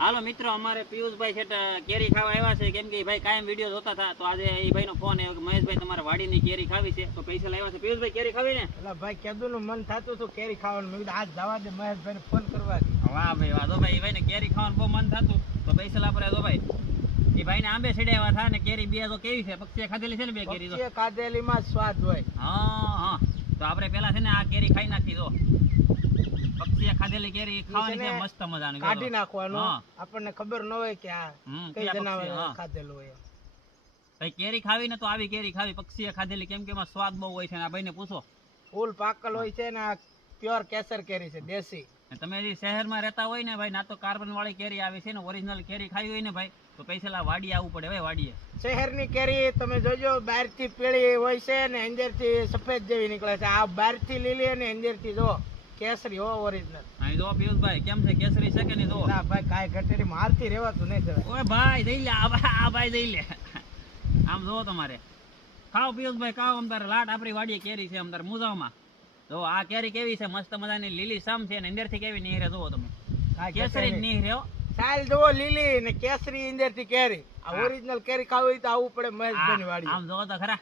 હાલો મિત્રો, અમારે પિયુષભાઈ છે કેરી ખાવા આવ્યા છે. કેમ કે ભાઈ કાયમ વિડીયો જોતા હતા, તો આજે એ ભાઈનો ફોન આવ્યો કે મહેશભાઈ તમારે વાડીની કેરી ખાવી છે, તો પૈસા લાવ્યા છે. પિયુષભાઈ કેરી ખાવી ને? એટલે ભાઈ કેદુનું મન થતું હતું કેરી ખાવાનું. મેં કીધું આજ જવા દે મહેશભાઈને ફોન કરવા દે. વાહ ભાઈ વાહ. તો ભાઈ એ ભાઈને કેરી ખાવાનું બહુ મન થતું, તો પૈસા લાપરે તો ભાઈ એ ભાઈને આંબે ચડ્યા હતા ને કેરી બે તો કેવી છે, પક્ષીએ ખાધેલી છે ને બે કેરી? પક્ષીએ ખાધેલીમાં જ સ્વાદ હોય. હા હા. તો આપણે પેલા છે ને આ કેરી ખાઈ નાખી. તો પક્ષીએ ખાધેલી કેરી ખાવાની છે મસ્ત મજાની. કાઢી નાખવાનું, આપણને ખબર ન હોય કે આ કઈ જનાવર ખાધેલું હોય. ભાઈ કેરી ખાવી ને તો આવી કેરી ખાવી, પક્ષીએ ખાધેલી, કેમ કે એમાં સ્વાદ બહુ હોય છે. આ ભાઈને પૂછો, ફૂલ પાકલ હોય છે ને આ પ્યોર કેસર કેરી છે, દેશી. તમે જે શહેરમાં રહેતા હોય ને ભાઈ, ના તો કાર્બન વાળી કેરી આવે છે ને, ઓરિજિનલ કેરી ખાવી હોય ને ભાઈ, તો પૈસા વાડીએ આવવું પડે. ભાઈ વાડીએ શહેરની કેરી તમે જોજો, બહાર થી પીળી હોય છે ને અંદર થી સફેદ જેવી નીકળે છે. આ બહાર થી લીલી અને અંદર થી જો કેસરી હો, ઓરિજિનલ. અહીં જો પિયુષભાઈ કેમ છે, કેસરી છે કે નહીં? જો ના ભાઈ કાંઈ ઘટેરી મારથી રહેવાતું નહીં જવાય. ઓય ભાઈ જઈ લે, આ ભાઈ જઈ લે. આમ જો તમારે ખાઓ પિયુષભાઈ, ખાઓ. અમતારે લાટ આપણી વાડીએ કેરી છે, અમતારે મુજાવમાં. જો આ કેરી કેવી છે, મસ્ત મજાની લીલી સમ છે ને અંદર થી કેવી નીહરે જોવો તમે, કેસરી નીહરે હો. સાલ જોવો લીલી ને કેસરી અંદર થી કેરી. આ ઓરિજિનલ કેરી ખાવી હોય તો આવવું પડે મહેશભાઈની વાડી. આમ જોવો તો ખરા,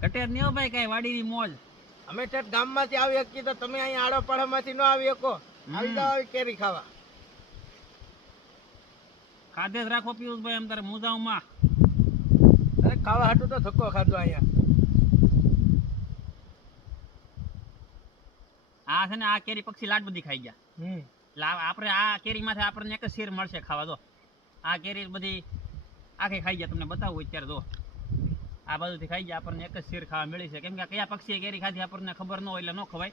ઘટેર નહીં હો ભાઈ કઈ વાડીની મોજ. અમે ઠેઠ ગામમાંથી આવી શકીએ તો તમે અહીંયા આડો પાડામાંથી ન આવી શકો. આવી જાવ આવી કેરી ખાવા. ખાધે જ રાખો પિયુષભાઈ અમતારે મુજાવમાં. અરે ખાવા હાટું તો ધક્કો ખાધો અહીંયા. આ છે ને આ કેરી પક્ષી લાટ બધી ખાઈ ગયા. આપણે આ કેરી માંથી આપણને એક જ શેર મળશે ખાવા. દો આ કેરી બધી આખી ખાઈ ગયા, તમને બતાવું અત્યારે. દો આ બાજુથી ખાઈ ગયા, આપણને એક જ શેર ખાવા મળી છે. કેમ કે કયા પક્ષીએ કેરી ખાધી આપણને ખબર ન હોય, એટલે ન ખવાય,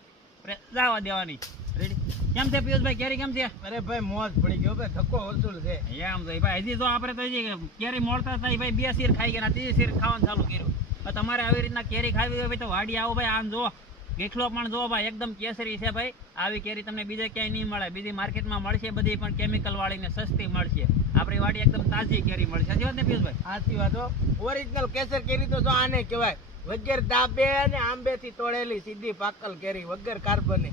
જવા દેવાની. રેડી? કેમ છે પિયુષભાઈ, કેરી કેમ છે? અરે ભાઈ મોજ પડી ગયો ભાઈ, ધક્કો વસૂલ છે. એમ તો ભાઈ હજી તો આપણે તો હજી કેરી મળતા હતા ભાઈ, બે શેર ખાઈ ગયા, ત્રીજી શેર ખાવાનું ચાલુ કર્યું. તમારે આવી રીતના કેરી ખાવી હોય ભાઈ તો વાડી આવો ભાઈ. આમ જો ગેખલો પણ જો ભાઈ, એકદમ કેસરી છે ભાઈ. આવી કેરી તમને બીજે ક્યાંય નહીં મળે. બીજી માર્કેટમાં મળશે બધી, પણ કેમિકલ વાળી ને સસ્તી મળશે. આપણી વાડી એકદમ તાજી કેરી મળશે. સાચી વાત ને પિયુષભાઈ? સાચી વાત હો. ઓરિજિનલ કેસર કેરી તો જો આને કહેવાય, વગર દાબે અને આંબે થી તોડેલી સીધી પાકલ કેરી, વગર કાર્બને.